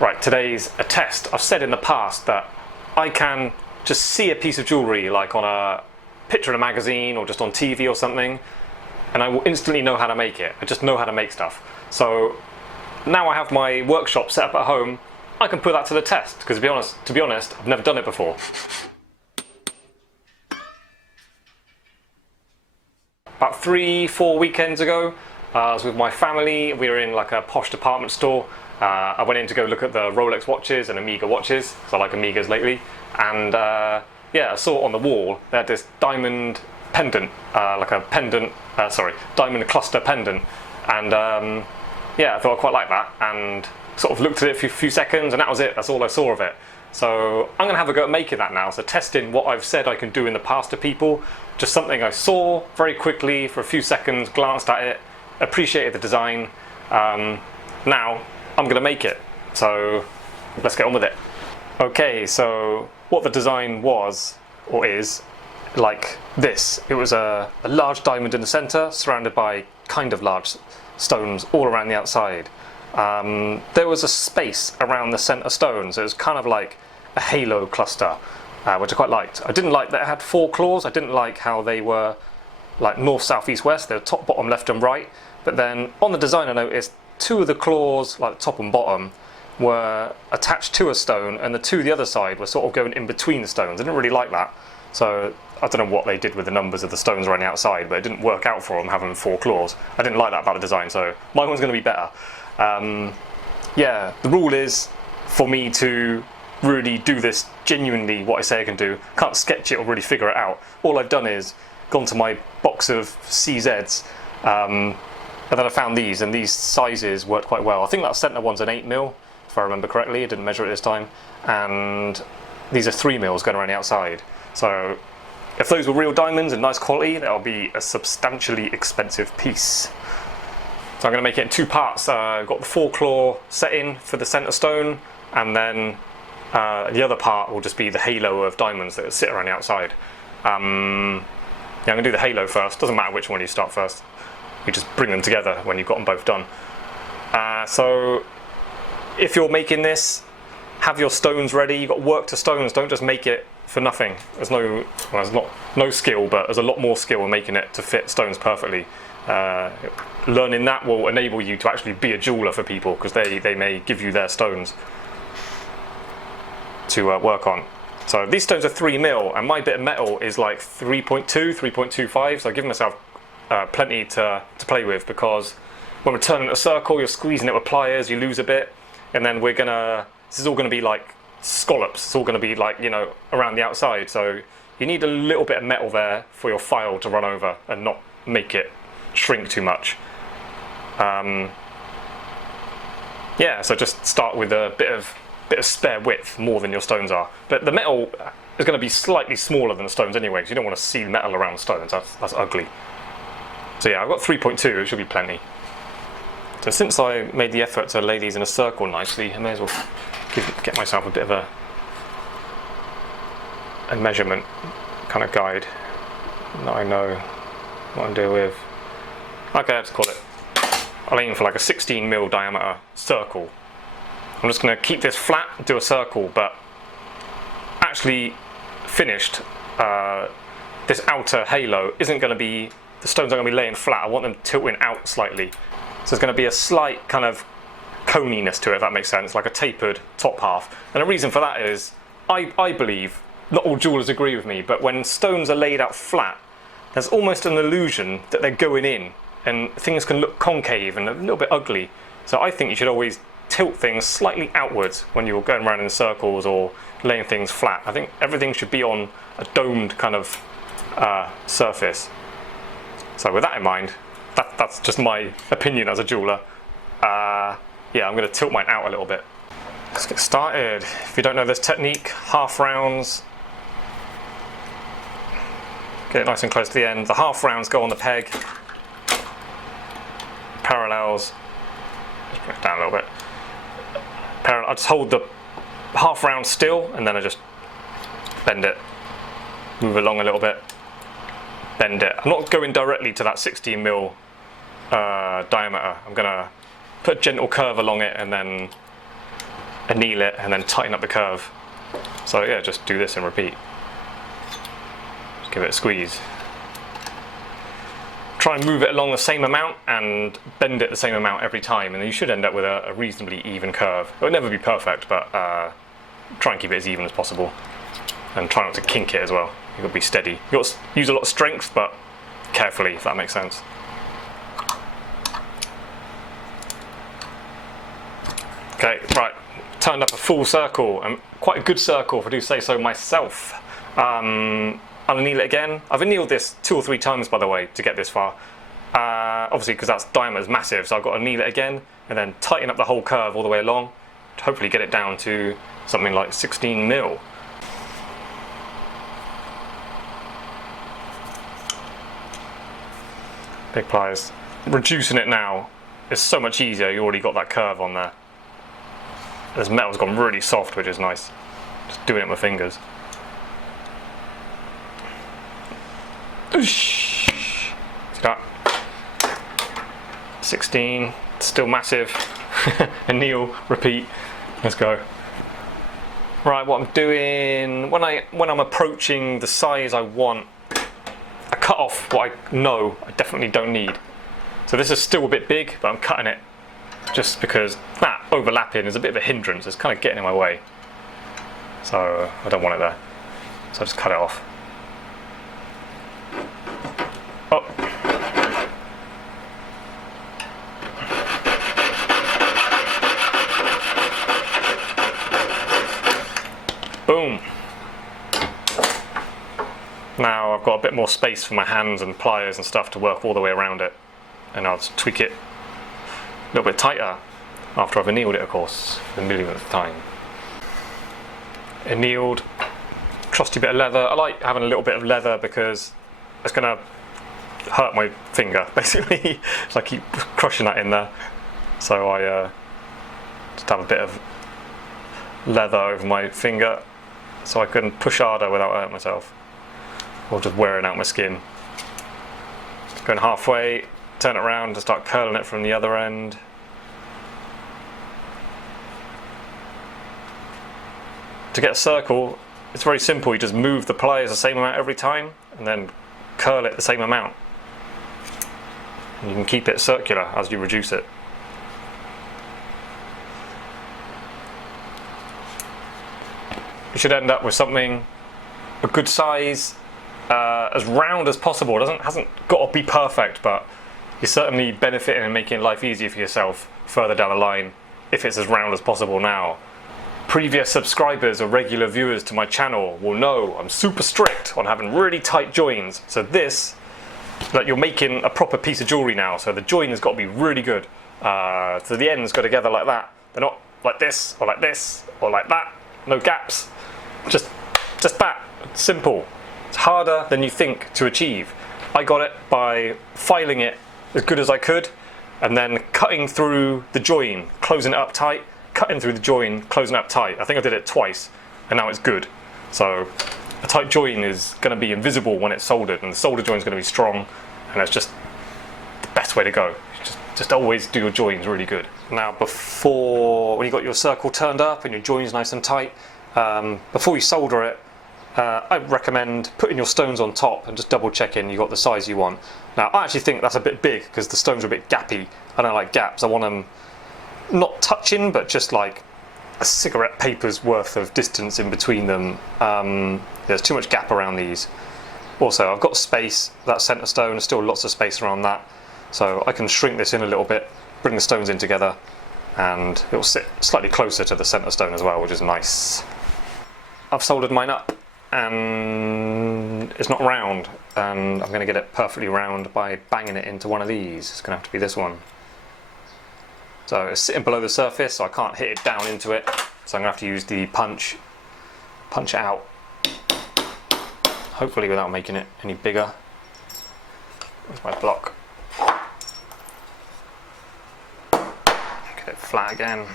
Right, today's a test. I've said in the past that I can just see a piece of jewellery like on a picture in a magazine or just on TV or something, and I will instantly know how to make it. I just know how to make stuff. So now I have my workshop set up at home, I can put that to the test, because to be honest, I've never done it before. About 3-4 weekends ago, I was with my family. We were in like a posh department store. I went in to go look at the Rolex watches and Omega watches, because I like Omegas lately. And yeah, I saw on the wall they had this diamond pendant, like a pendant, diamond cluster pendant. And yeah, I thought I quite liked that, and sort of looked at it for a few seconds, and that was it. That's all I saw of it. So I'm going to have a go at making that now. So testing what I've said I can do in the past to people. Just something I saw very quickly for a few seconds, glanced at it, appreciated the design. Now I'm going to make it. So let's get on with it. Okay, so what the design was, or is, like this. It was a large diamond in the center, surrounded by kind of large stones all around the outside. There was a space around the center stone, so it was kind of like a halo cluster, which I quite liked. I didn't like that it had 4 claws. I didn't like how they were like north, south, east, west. They were top, bottom, left and right. But then on the design I noticed 2 of the claws, like the top and bottom, were attached to a stone, and the 2 the other side were sort of going in between the stones. I didn't really like that. So I don't know what they did with the numbers of the stones around the outside, but it didn't work out for them having 4 claws. I didn't like that about the design, so my one's going to be better. Yeah, the rule is for me to really do this genuinely what I say I can do. Can't sketch it or really figure it out. All I've done is gone to my box of CZs, and then I found these, and these sizes worked quite well. I think that centre one's an 8mm, if I remember correctly. I didn't measure it this time. And these are 3mm going around the outside. So if those were real diamonds and nice quality, that'll be a substantially expensive piece. So I'm going to make it in 2 parts. I've got the 4 claw set in for the centre stone, and then the other part will just be the halo of diamonds that sit around the outside. Yeah, I'm going to do the halo first. Doesn't matter which one you start first. You just bring them together when you've got them both done. So if you're making this, have your stones ready. You've got work to stones. Don't just make it for nothing. There's no skill, but there's a lot more skill in making it to fit stones perfectly. Learning that will enable you to actually be a jeweller for people, because they may give you their stones to work on. So these stones are 3mm, and my bit of metal is like 3.2, 3.25, so I give myself plenty to play with, because when we're turning a circle, you're squeezing it with pliers, you lose a bit, and then this is all going to be like scallops. It's all going to be like, you know, around the outside, so you need a little bit of metal there for your file to run over and not make it shrink too much. Yeah, so just start with a bit of spare width, more than your stones are. But the metal is going to be slightly smaller than the stones anyway, because you don't want to see metal around the stones. That's ugly. So yeah, I've got 3.2, it should be plenty. So since I made the effort to lay these in a circle nicely, I may as well get myself a bit of a measurement kind of guide that I know what I'm doing with. Okay, let's call it. I'll aim for like a 16mm diameter circle. I'm just going to keep this flat, do a circle, but actually finished, this outer halo isn't going to be, the stones aren't going to be laying flat. I want them tilting out slightly. So there's going to be a slight kind of coniness to it, if that makes sense, like a tapered top half. And the reason for that is, I believe, not all jewellers agree with me, but when stones are laid out flat, there's almost an illusion that they're going in, and things can look concave and a little bit ugly. So I think you should always tilt things slightly outwards when you're going around in circles or laying things flat. I think everything should be on a domed kind of surface. So with that in mind, that's just my opinion as a jeweller. Yeah, I'm going to tilt mine out a little bit. Let's get started. If you don't know this technique, half rounds. Get it nice and close to the end. The half rounds go on the peg. Parallels. Just bring it down a little bit. I just hold the half round still, and then I just bend it. Move along a little bit. Bend it. I'm not going directly to that 16mm diameter. I'm going to put a gentle curve along it and then anneal it and then tighten up the curve. So yeah, just do this and repeat. Just give it a squeeze. Try and move it along the same amount and bend it the same amount every time, and then you should end up with a reasonably even curve. It will never be perfect, but try and keep it as even as possible. And try not to kink it as well. You've got to be steady. You've got to use a lot of strength, but carefully, if that makes sense. Okay, right. Turned up a full circle, and quite a good circle if I do say so myself. I'll anneal it again. I've annealed this 2 or 3 times, by the way, to get this far. Obviously, because that diameter is massive, so I've got to anneal it again, and then tighten up the whole curve all the way along, to hopefully get it down to something like 16 mil. Big pliers. Reducing it now is so much easier. You already got that curve on there. This metal's gone really soft, which is nice. Just doing it with my fingers. See that? 16, still massive. Anneal, repeat. Let's go. Right, what I'm doing when I'm approaching the size I want, I cut off what I know I definitely don't need. So this is still a bit big, but I'm cutting it just because that overlapping is a bit of a hindrance. It's kind of getting in my way. So I don't want it there. So I just cut it off. Oh. Boom. Now I've got a bit more space for my hands and pliers and stuff to work all the way around it. And I'll just tweak it a little bit tighter after I've annealed it, of course, the millionth time. Annealed, trusty bit of leather. I like having a little bit of leather because it's going to hurt my finger, basically. So I keep crushing that in there. So I just have a bit of leather over my finger so I can push harder without hurting myself. Or just wearing out my skin. Going halfway, turn it around to start curling it from the other end. To get a circle, it's very simple. You just move the pliers the same amount every time and then curl it the same amount. And you can keep it circular as you reduce it. You should end up with something a good size, as round as possible. It hasn't got to be perfect, but you're certainly benefiting and making life easier for yourself further down the line if it's as round as possible now. Previous subscribers or regular viewers to my channel will know I'm super strict on having really tight joins. So this, that you're making a proper piece of jewellery now, so the join has got to be really good. So the ends go together like that. They're not like this or like this or like that. No gaps. Just that. Simple. It's harder than you think to achieve. I got it by filing it as good as I could and then cutting through the join, closing it up tight, cutting through the join, closing it up tight. I think I did it twice and now it's good. So a tight join is going to be invisible when it's soldered, and the solder join is going to be strong, and it's just the best way to go. Just always do your joins really good. Now when you got your circle turned up and your join's nice and tight, before you solder it, I recommend putting your stones on top and just double checking you got the size you want. Now I actually think that's a bit big because the stones are a bit gappy. I don't like gaps. I want them not touching, but just like a cigarette paper's worth of distance in between them. There's too much gap around these. Also, I've got space, that centre stone, there's still lots of space around that. So I can shrink this in a little bit, bring the stones in together, and it'll sit slightly closer to the centre stone as well, which is nice. I've soldered mine up, and it's not round, and I'm going to get it perfectly round by banging it into one of these. It's going to have to be this one. So it's sitting below the surface, so I can't hit it down into it, so I'm going to have to use the punch it out, hopefully without making it any bigger. There's my block. Get it flat again.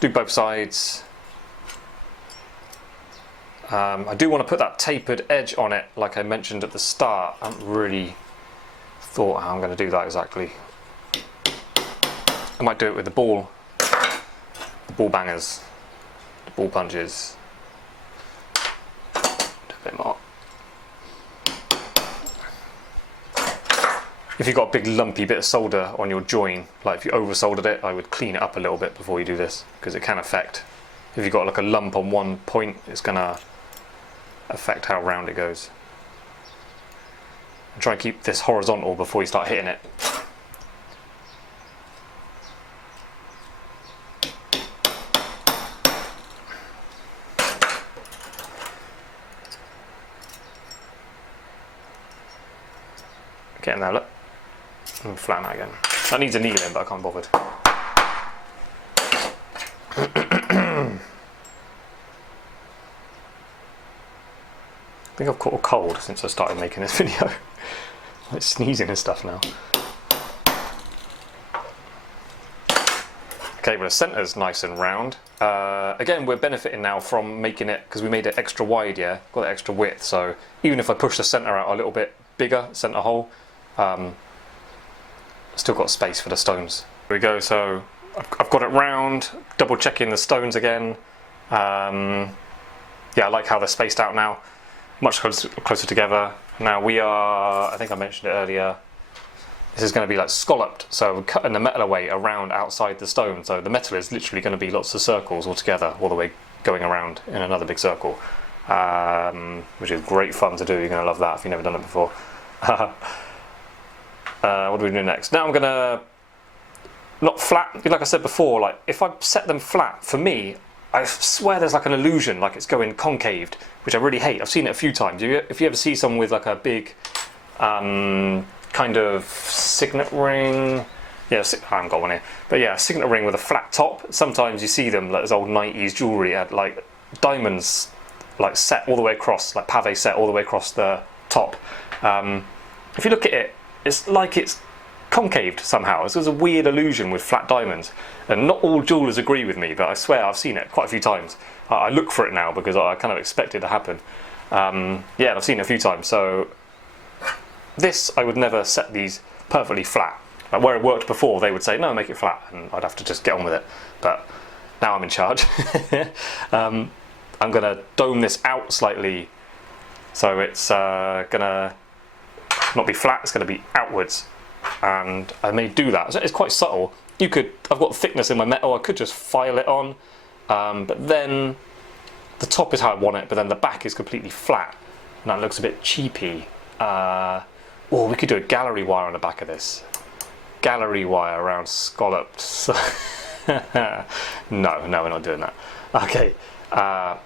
Do both sides. I do want to put that tapered edge on it like I mentioned at the start. I haven't really thought how I'm going to do that exactly. I might do it with the ball bangers. ball punches. Do a bit more. If you've got a big lumpy bit of solder on your join, like if you over soldered it, I would clean it up a little bit before you do this, because it can affect. If you've got like a lump on one point, it's gonna affect how round it goes. And try and keep this horizontal before you start hitting it. Getting there, look. And flatten that again. That needs annealing, but I can't bother. I think I've caught a cold since I started making this video. I'm like sneezing and stuff now. Okay, well the centre's nice and round. Again, we're benefiting now from making it, because we made it extra wide, yeah? Got the extra width, so even if I push the centre out a little bit bigger, centre hole, still got space for the stones. Here we go, so I've got it round, double checking the stones again. Yeah, I like how they're spaced out now. Much closer together. Now we are, I think I mentioned it earlier, this is going to be like scalloped, so we're cutting the metal away around outside the stone, so the metal is literally going to be lots of circles all together, all the way going around in another big circle, which is great fun to do. You're going to love that if you've never done it before. What do we do next? Now I'm going to, not flat, like I said before, like if I set them flat, for me, I swear there's like an illusion, like it's going concaved, which I really hate. I've seen it a few times. If you ever see someone with like a big kind of signet ring, yeah, I haven't got one here, but yeah, signet ring with a flat top. Sometimes you see them like this old 90s jewellery at like diamonds like set all the way across, like pave set all the way across the top. If you look at it, it's like it's concaved somehow. It's a weird illusion with flat diamonds, and not all jewellers agree with me, but I swear I've seen it quite a few times. I look for it now because I kind of expect it to happen. Yeah, and I've seen it a few times. So this, I would never set these perfectly flat. Like where it worked before, they would say no, make it flat, and I'd have to just get on with it. But now I'm in charge. I'm gonna dome this out slightly, so it's gonna not be flat, it's gonna be outwards. And I may do that. So it's quite subtle. You could, I've got thickness in my metal, I could just file it on, but then the top is how I want it, but then the back is completely flat, and that looks a bit cheapy. Or we could do a gallery wire on the back of this. Gallery wire around scallops. No, we're not doing that. Okay. Yeah,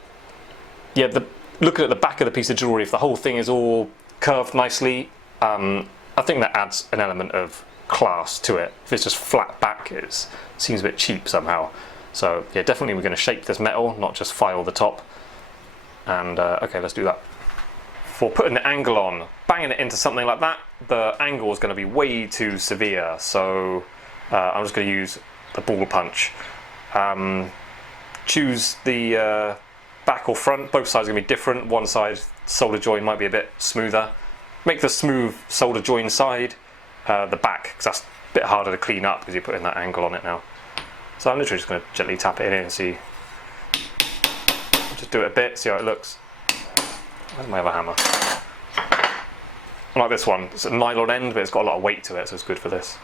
looking at the back of the piece of jewellery, if the whole thing is all curved nicely, I think that adds an element of class to it. If it's just flat back, it seems a bit cheap somehow. So yeah, definitely we're going to shape this metal, not just file the top. And okay, let's do that. For putting the angle on, banging it into something like that, the angle is going to be way too severe. So I'm just going to use the ball punch. Choose the back or front. Both sides are going to be different. One side solder joint might be a bit smoother. Make the smooth solder join side the back, because that's a bit harder to clean up because you're putting that angle on it now. So I'm literally just going to gently tap it in and see. Just do it a bit, see how it looks. Where's my other hammer? I like this one. It's a nylon end, but it's got a lot of weight to it, so it's good for this.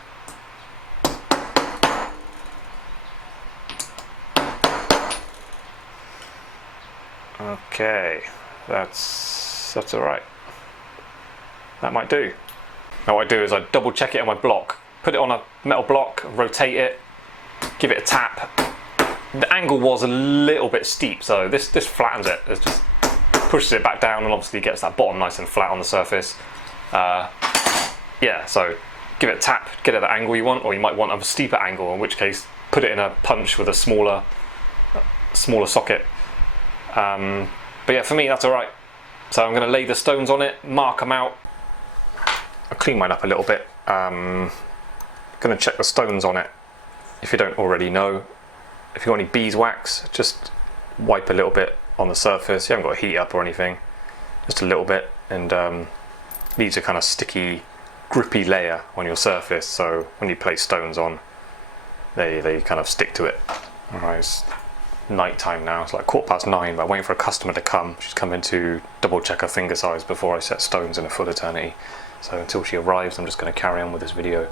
Okay, that's all right. That might do. Now what I do is I double check it on my block, put it on a metal block, rotate it, give it a tap. The angle was a little bit steep, so this flattens it. It just pushes it back down and obviously gets that bottom nice and flat on the surface. Yeah, so give it a tap, get it at the angle you want, or you might want a steeper angle, in which case put it in a punch with a smaller socket. But yeah, for me that's alright. So I'm going to lay the stones on it, mark them out. I'll clean mine up a little bit. Going to check the stones on it. If you don't already know, if you got any beeswax, just wipe a little bit on the surface. You haven't got to heat up or anything, just a little bit, and leaves a kind of sticky, grippy layer on your surface. So when you place stones on, they kind of stick to it. Alright, night time now. It's like 9:15, but I'm waiting for a customer to come. She's coming to double check her finger size before I set stones in a full eternity. So until she arrives, I'm just going to carry on with this video.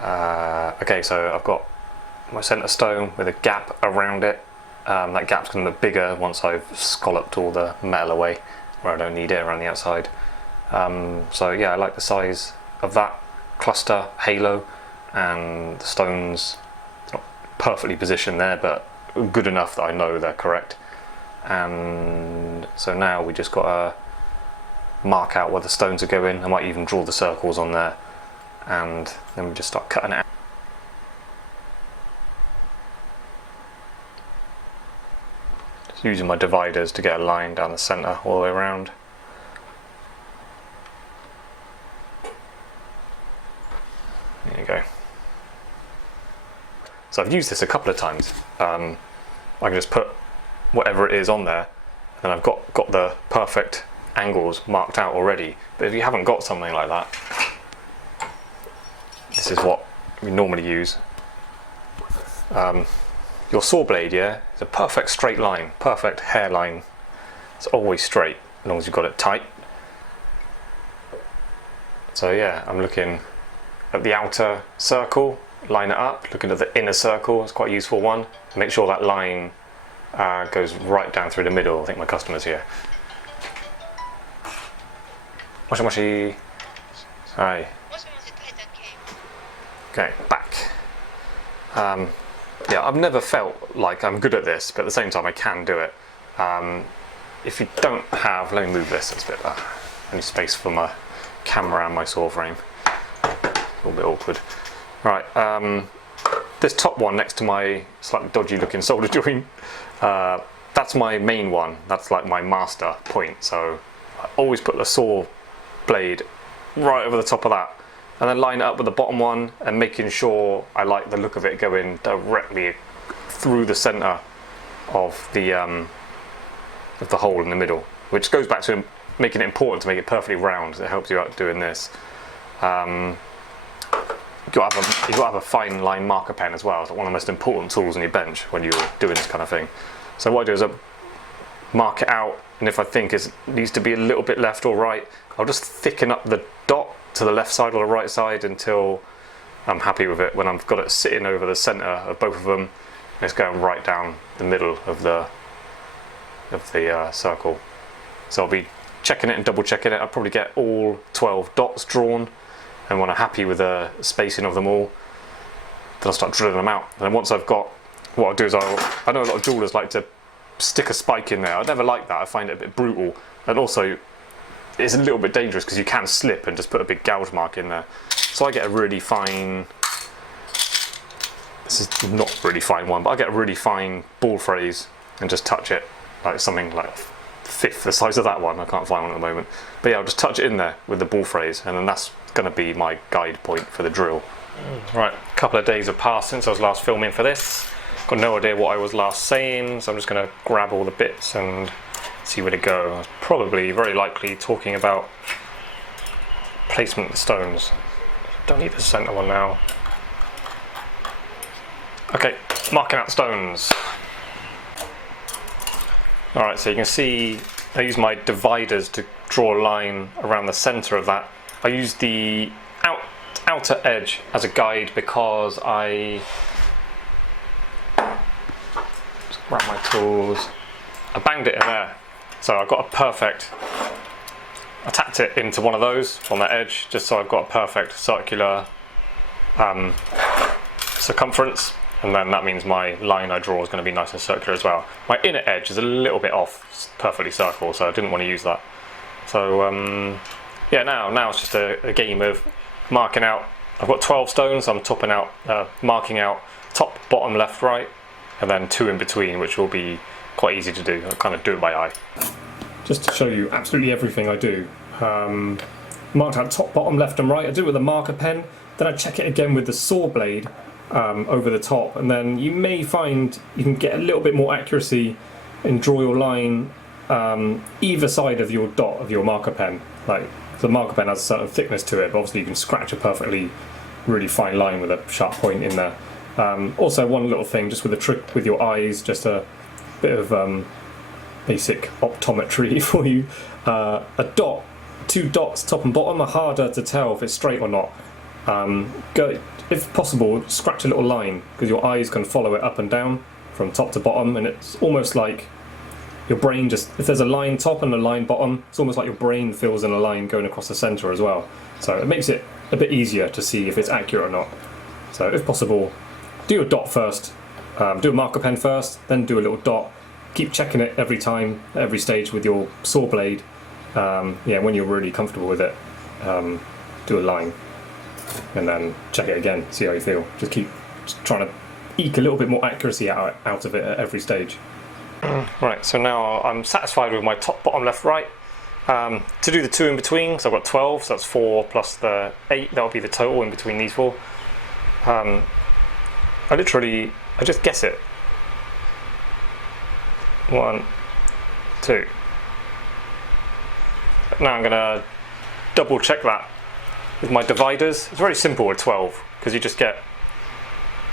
Okay, so I've got my centre stone with a gap around it. That gap's going to look bigger once I've scalloped all the metal away where I don't need it around the outside. So yeah, I like the size of that cluster halo, and the stones, it's not perfectly positioned there, but good enough that I know they're correct. And so now we just got to mark out where the stones are going. I might even draw the circles on there, and then we just start cutting it out. Just using my dividers to get a line down the centre all the way around. There you go. So I've used this a couple of times. I can just put whatever it is on there, and I've got the perfect angles marked out already. But if you haven't got something like that, this is what we normally use. Your saw blade, yeah, is a perfect straight line, perfect hairline. It's always straight as long as you've got it tight. So yeah, I'm looking at the outer circle, line it up, looking at the inner circle. It's quite a useful one. Make sure that line goes right down through the middle. I think my customer's here. Moshi moshi. Hi. Okay, back. Yeah, I've never felt like I'm good at this, but at the same time I can do it. If you don't have, let me move this, it's a bit any space for my camera and my saw frame. A little bit awkward. Right, this top one next to my slightly dodgy looking solder joint, that's my main one. That's like my master point. So I always put the saw blade right over the top of that, and then line it up with the bottom one, and making sure I like the look of it going directly through the centre of the hole in the middle, which goes back to making it important to make it perfectly round. It helps you out doing this. You've got to have a fine line marker pen as well. It's one of the most important tools on your bench when you're doing this kind of thing. So what I do is I mark it out, and if I think it needs to be a little bit left or right, I'll just thicken up the dot to the left side or the right side until I'm happy with it. When I've got it sitting over the centre of both of them, and it's going right down the middle of the circle. So I'll be checking it and double checking it. I'll probably get all 12 dots drawn, and when I'm happy with the spacing of them all, then I'll start drilling them out. And then once I've got, what I'll do is I know a lot of jewellers like to stick a spike in there. I never like that. I find it a bit brutal, and also it's a little bit dangerous because you can slip and just put a big gouge mark in there. So I get a really fine, this is not a really fine one, but I get a really fine ball phrase and just touch it, like something like a fifth the size of that one. I can't find one at the moment. But yeah, I'll just touch it in there with the ball phrase, and then that's going to be my guide point for the drill. Right, a couple of days have passed since I was last filming for this. Got no idea what I was last saying, so I'm just going to grab all the bits and see where to go. I was probably, very likely, talking about placement of the stones. Don't need the centre one now. Okay, marking out stones. Alright, so you can see I use my dividers to draw a line around the centre of that. I use the outer edge as a guide because I just grab my tools. I banged it in there, so I've got a perfect. I tapped it into one of those on that edge, just so I've got a perfect circular circumference, and then that means my line I draw is going to be nice and circular as well. My inner edge is a little bit off, it's perfectly circle, so I didn't want to use that. So yeah, now it's just a game of marking out. I've got 12 stones, so I'm topping out, marking out top, bottom, left, right, and then 2 in between, which will be quite easy to do. I kind of do it by eye. Just to show you absolutely everything I do. Marked out top, bottom, left and right. I do it with a marker pen, then I check it again with the saw blade over the top, and then you may find you can get a little bit more accuracy and draw your line either side of your dot of your marker pen. Like, the marker pen has a certain thickness to it, but obviously you can scratch a perfectly really fine line with a sharp point in there. Also, one little thing, just with a trick with your eyes, just a bit of basic optometry for you. Two dots, top and bottom, are harder to tell if it's straight or not. If possible, scratch a little line, because your eyes can follow it up and down from top to bottom, and it's almost like your brain just, if there's a line top and a line bottom, it's almost like your brain fills in a line going across the centre as well. So it makes it a bit easier to see if it's accurate or not. So if possible, do a dot first, do a marker pen first, then do a little dot. Keep checking it every time, at every stage with your saw blade. Yeah, when you're really comfortable with it, do a line, and then check it again, see how you feel. Just keep trying to eke a little bit more accuracy out of it at every stage. Right, so now I'm satisfied with my top, bottom, left, right. To do the two in between, so I've got 12, so that's 4 plus the 8, that'll be the total in between these 4. I just guess it. 1, 2. Now I'm going to double check that with my dividers. It's very simple with 12, because you just get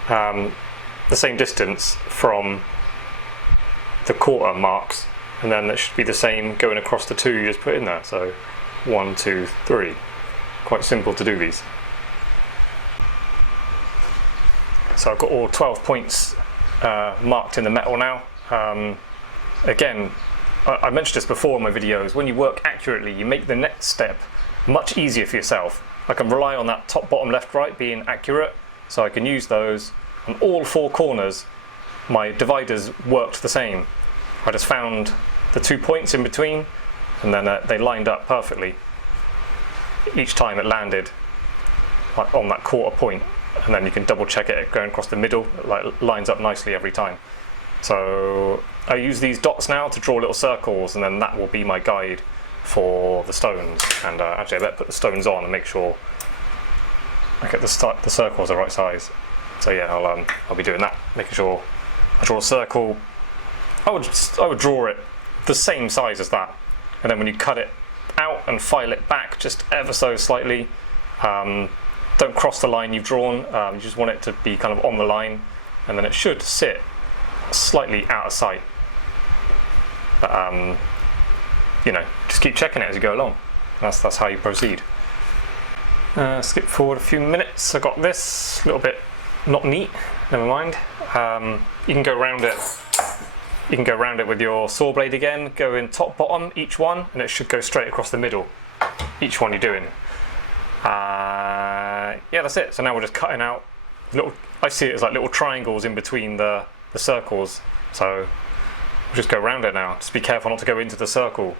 the same distance from the quarter marks, and then that should be the same going across the 2 you just put in there. So 1, 2, 3. Quite simple to do these. So I've got all 12 points marked in the metal now. Again, I mentioned this before in my videos, when you work accurately, you make the next step much easier for yourself. I can rely on that top, bottom, left, right being accurate, so I can use those on all 4 corners. My dividers worked the same. I just found the 2 points in between, and then they lined up perfectly. Each time it landed on that quarter point, and then you can double check it going across the middle. It lines up nicely every time. So I use these dots now to draw little circles, and then that will be my guide for the stones. And actually I better put the stones on and make sure I get the circles the right size. So yeah, I'll be doing that, making sure I draw a circle. I would draw it the same size as that, and then when you cut it out and file it back just ever so slightly, don't cross the line you've drawn. You just want it to be kind of on the line, and then it should sit slightly out of sight. But you know, just keep checking it as you go along. That's how you proceed. Skip forward a few minutes. I got this a little bit not neat. Never mind. You can go around it. You can go around it with your saw blade again. Go in top, bottom, each one, and it should go straight across the middle. Each one you're doing. Yeah, that's it. So now we're just cutting out little. I see it as like little triangles in between the circles. So we'll just go around it now. Just be careful not to go into the circle.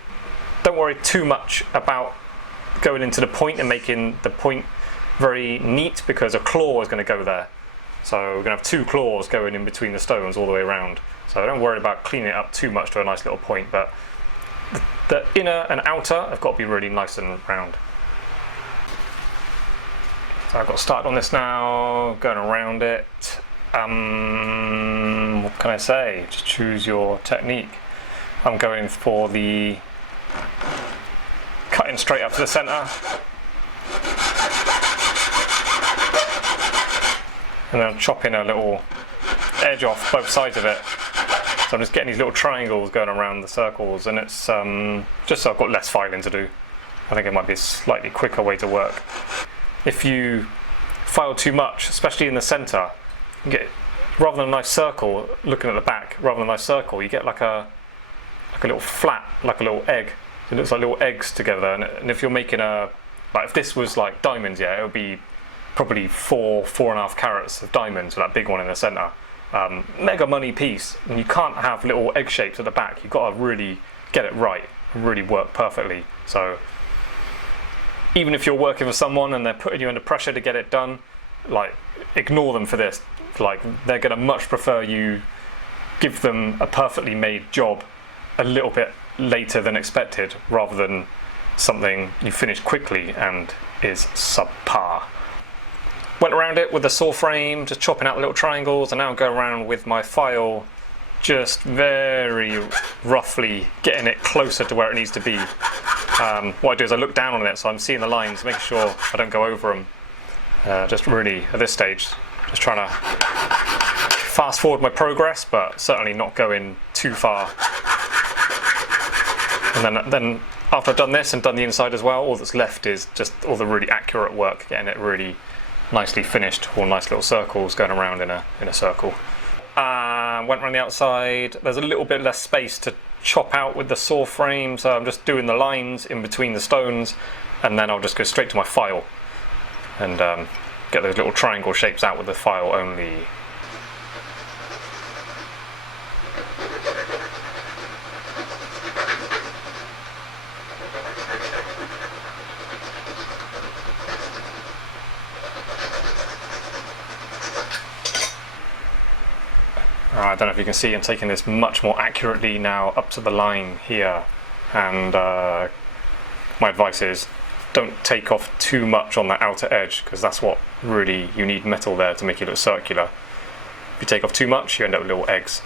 Don't worry too much about going into the point and making the point very neat, because a claw is going to go there. So we're going to have 2 claws going in between the stones all the way around. So don't worry about cleaning it up too much to a nice little point, but the inner and outer have got to be really nice and round. So I've got started on this now, going around it. What can I say? Just choose your technique. I'm going for the cutting straight up to the centre. And then chopping a little edge off both sides of it. So I'm just getting these little triangles going around the circles, and it's just so I've got less filing to do. I think it might be a slightly quicker way to work. If you file too much, especially in the centre, you get, rather than a nice circle, looking at the back, rather than a nice circle, you get like a little flat, like a little egg. It looks like little eggs together, and if you're making if this was like diamonds, yeah, it would be probably 4.5 carats of diamonds with that big one in the centre. Mega money piece, and you can't have little egg shapes at the back. You've got to really get it right and really work perfectly. So even if you're working with someone and they're putting you under pressure to get it done, like, ignore them for this. Like, they're going to much prefer you give them a perfectly made job a little bit later than expected, rather than something you finish quickly and is subpar. Went around it with the saw frame, just chopping out the little triangles, and now go around with my file, just very roughly getting it closer to where it needs to be. What I do is I look down on it, so I'm seeing the lines, making sure I don't go over them. Just really, at this stage, Just trying to fast forward my progress, but certainly not going too far. And then after I've done this and done the inside as well, all that's left is just all the really accurate work, getting it really nicely finished, all nice little circles going around in a circle. Went around the outside. There's a little bit less space to chop out with the saw frame, so I'm just doing the lines in between the stones, and then I'll just go straight to my file and get those little triangle shapes out with the file only. I don't know if you can see, I'm taking this much more accurately now up to the line here, and my advice is don't take off too much on that outer edge, because that's what really, you need metal there to make it look circular. If you take off too much, you end up with little eggs.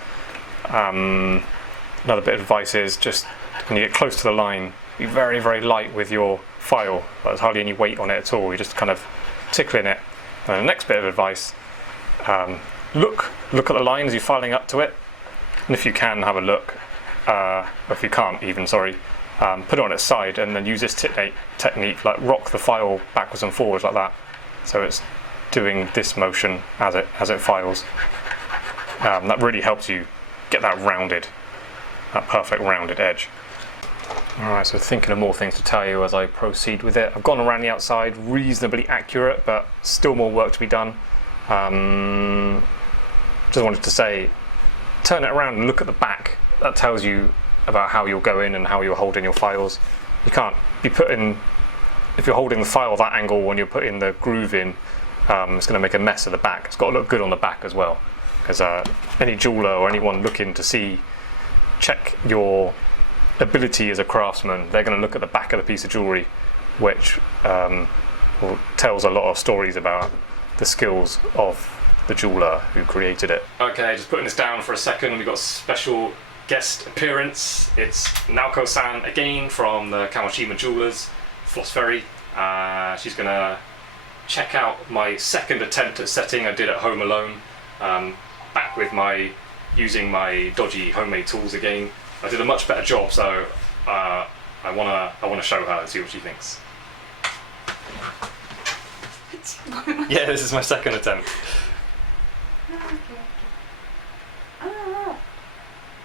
Another bit of advice is just when you get close to the line, be very, very light with your file. There's hardly any weight on it at all, you're just kind of tickling it. And the next bit of advice, look at the line as you're filing up to it, and if you can, have a look, or if you can't even, sorry, put it on its side and then use this technique, like rock the file backwards and forwards like that, so it's doing this motion as it files. That really helps you get that perfect rounded edge. Alright, so thinking of more things to tell you as I proceed with it. I've gone around the outside, reasonably accurate, but still more work to be done. Just wanted to say, turn it around and look at the back. That tells you about how you're going and how you're holding your files. You can't be if you're holding the file that angle when you're putting the groove in, it's going to make a mess of the back. It's got to look good on the back as well, because any jeweler or anyone looking to check your ability as a craftsman, they're going to look at the back of the piece of jewellery, which tells a lot of stories about the skills of the jeweler who created it. Okay, just putting this down for a second. We've got a special guest appearance. It's Naoko-san again from the Kamoshima Jewelers, Floss Ferry. She's gonna check out my second attempt at setting I did at home alone, back with using my dodgy homemade tools again. I did a much better job, so I wanna show her and see what she thinks. Yeah, this is my second attempt.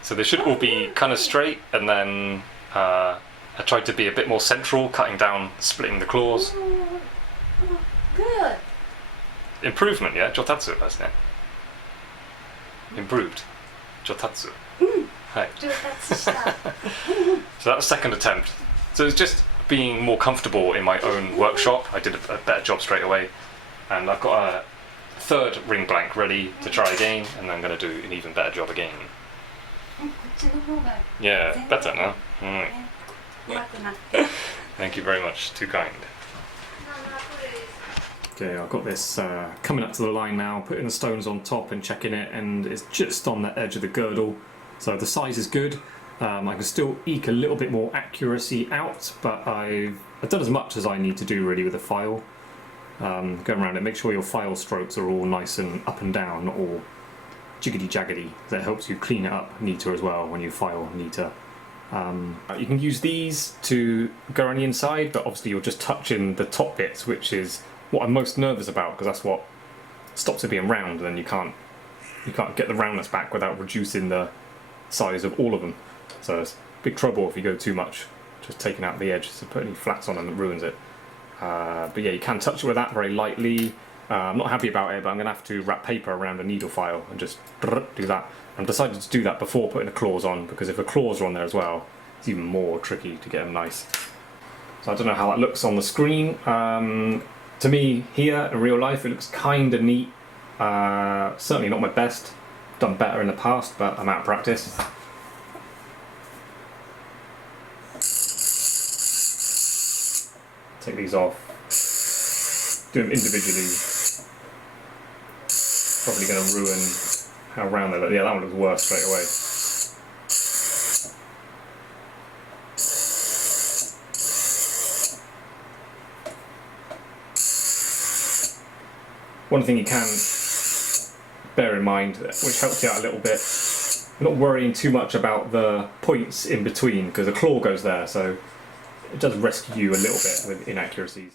So they should all be kind of straight, and then I tried to be a bit more central, cutting down, splitting the claws. Good. Improvement, yeah? Jotatsu, that's it. Improved. Jotatsu. Hi. So that was second attempt. So it's just being more comfortable in my own workshop. I did a better job straight away, and I've got a third ring blank ready to try again, and I'm going to do an even better job again. Yeah, better now. Thank you very much, too kind. Okay, I've got this coming up to the line now, putting the stones on top and checking it, and it's just on the edge of the girdle, so the size is good. I can still eke a little bit more accuracy out, but I've done as much as I need to do really with the file. Go around it, make sure your file strokes are all nice and up and down, not all jiggity jaggedy. That helps you clean it up neater as well when you file neater. You can use these to go around the inside, but obviously you're just touching the top bits, which is what I'm most nervous about, because that's what stops it being round, and then you can't get the roundness back without reducing the size of all of them. So it's big trouble if you go too much, just taking out the edge, so putting any flats on them, it ruins it. But yeah, you can touch it with that very lightly. I'm not happy about it, but I'm going to have to wrap paper around a needle file and just do that. I've decided to do that before putting the claws on, because if the claws are on there as well, it's even more tricky to get them nice. So I don't know how that looks on the screen. To me, here in real life, it looks kind of neat. Certainly not my best. Done better in the past, but I'm out of practice. Take these off. Do them individually. Probably going to ruin how round they look. Yeah, that one looks worse straight away. One thing you can bear in mind, which helps you out a little bit. I'm not worrying too much about the points in between because the claw goes there, so it does rescue you a little bit with inaccuracies.